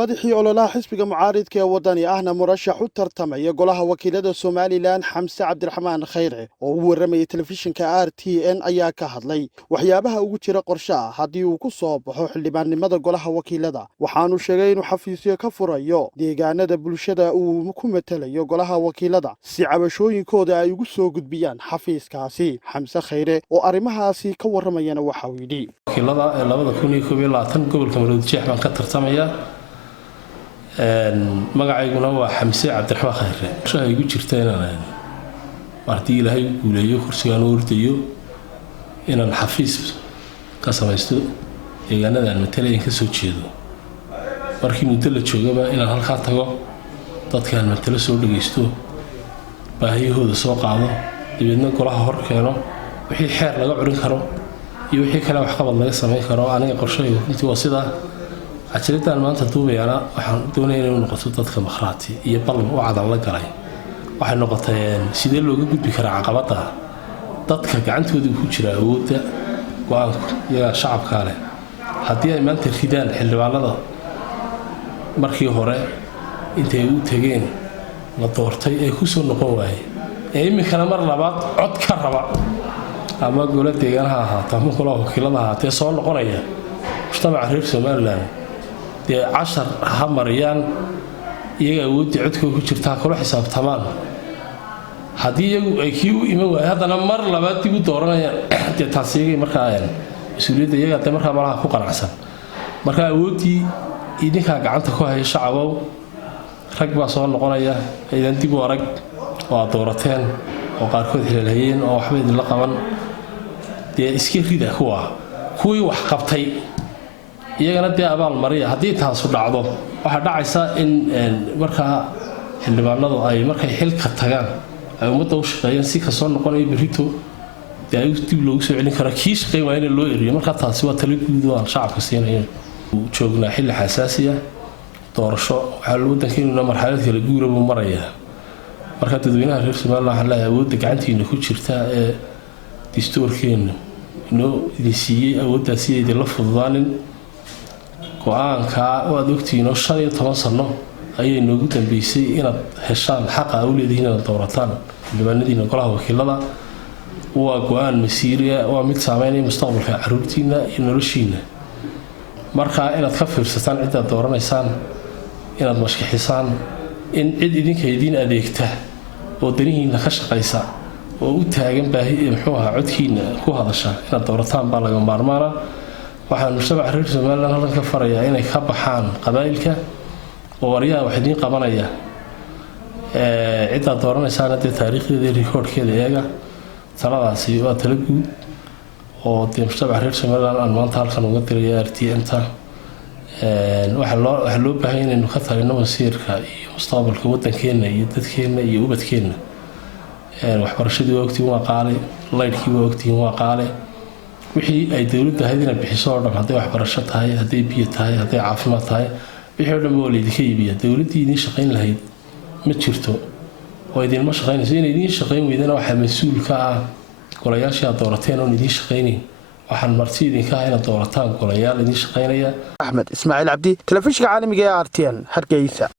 madaxii ololaha xisbiga mucaaridka ee wadani ahna murashax u tartamaya golaha wakiilada Somaliland Xamse Cabdiraxmaan Khayre oo u waramay telefishinka RTN ayaa ka hadlay waxyaabaha ugu jira qorshaha haddii uu ku soo baxo xildhibaannimada golaha wakiilada waxaanu sheegay inuu xafiisyo ka furayo deegaanada bulshada uu ku matalayo golaha wakiilada si cabashooyinkooda ay ugu soo gudbiyaan xafiiskaasi. Xamse Khayre oo arrimahaasi ka waramayana waxa uu yidhi wakiilada 2022 gobolka Maroodijeex baan ka tartamaya magacayguna waa Xamse Cabdiraxmaan Khayre waxay igu jirteen martii Ilaahay guuleeyo kursigaan u ordayo inaan xafiis ka samaysto deegaanada aan matalayn ka soo jeedo markii muddo la joogaba inaan halka tago dadkaan matala soo dhageysto baahiyahooda soo qaado dibadna golaha hor keeno wixii xeer laga curin karo iyo wixii kale wax qabad laga sameyn karo aniga qorshaygu intii waa sida عشرتان ما أنت توبي أنا دوني نقطة تدخل مخراتي يبلغ وعد الله قلي واحد نقطتين سيدي لو جود بكرة عقبتها تدخل عند ودي بوجرة وده يا شعب كاره هدي ما أنت الخدان اللي بعلده مركي هراء أنت تجين نطورتي كوسون نقوي مكان مرة بعض عد كربا أما قلت تجينها تهم كلها كلها تصور نقرية مجتمع ريف سومالان 10 hamariyaan iyaga awood codka ku jirta kala xisaabtamaan hadii iyagu ay kii u iman waayay hadana mar labaad dib u dooranayaan taasiga markaa mas'uuliyadda iyaga markaa malaha ku qanacsan marka awoodii idinka gacanta ku hay shacabo rag baa soo noqonaya idan dib u arag waa doorateen oo qaarkood xilaalhayeen oo waxba idin la qaban iska rida kuwii wax qabtay iyagana dee abaal mariya haddii taas u dhacdo waxa dhacaysa in markaa xildhibaanadu ay markay xilka tagaan ay ummadda u shaqeeyaan si ka soo noqonay berito ay dib loogu soo celin karo kii shaqeey waa in loo eriyo marka taasi waa talo guud oo shacabka siinayeen joognaa xilli xasaasiya doorasho waxa loo wadankeena marxalad kala guur ah maraya marka dadweynaha reer Soomaaliland waxa la awood gacantiina ku jirta ee dastuurkeena inoo idisiiyay awooddaasi ay la fududaanin go'aanka waa ogtiino 15 sano ayay noogu dambeysay inaad heshaan xaq u leedihiin inaad doorataan xildhibaanadiina golaha wakiilada waa go'aan masiiriya waa mid saameynaya mustaqbalka carruurtiina iyo noloshiina marka inaad ka fiirsataan cidda dooranaysaan inaad mashkaxisaan in cid idinka idin adeegta oo danihiina ka shaqaysa oo u taagan baahi muxuu ahaa codkiina ku hadasha inaad doorataan baa laga maarmaana waxaan mujtamaca reer Somaliland halkan ka farayaa inay ka baxaan qabaa'ilka oo wariyaha wax idin qabanaya cidda dooranaysaana taariikhdeeda rekoorkeeda eega taladaasi waa talo guud oo mujtamaca reer Somaliland aan maanta halkan uga diray RTN-ta waxa loo baahan yahay inuu ka talino masiirka iyo mustaqbalka wadankeena iyo dadkeena iyo ubadkeena waxbarashadii waqti waa qaali laydkii waqti waa qaali wixii ay dawladda hay'adna bixiso oo dhan haday waxbarasho tahay haday biyo tahay haday caafimaad tahay wixii oo dhan oo leedika iibiya dawladii idin shaqayn lahayd ma jirto oo idin ma shaqaynayso in idin shaqayn weydana waxa mas'uul ka ah golayaasha doorateen oo idin shaqaynin waxaan marti idinka ah inaad doorataan golayaal idin shaqaynaya Axmed Ismaaciil Cabdi telefishinka caalamiga ee RTN Hargeysa.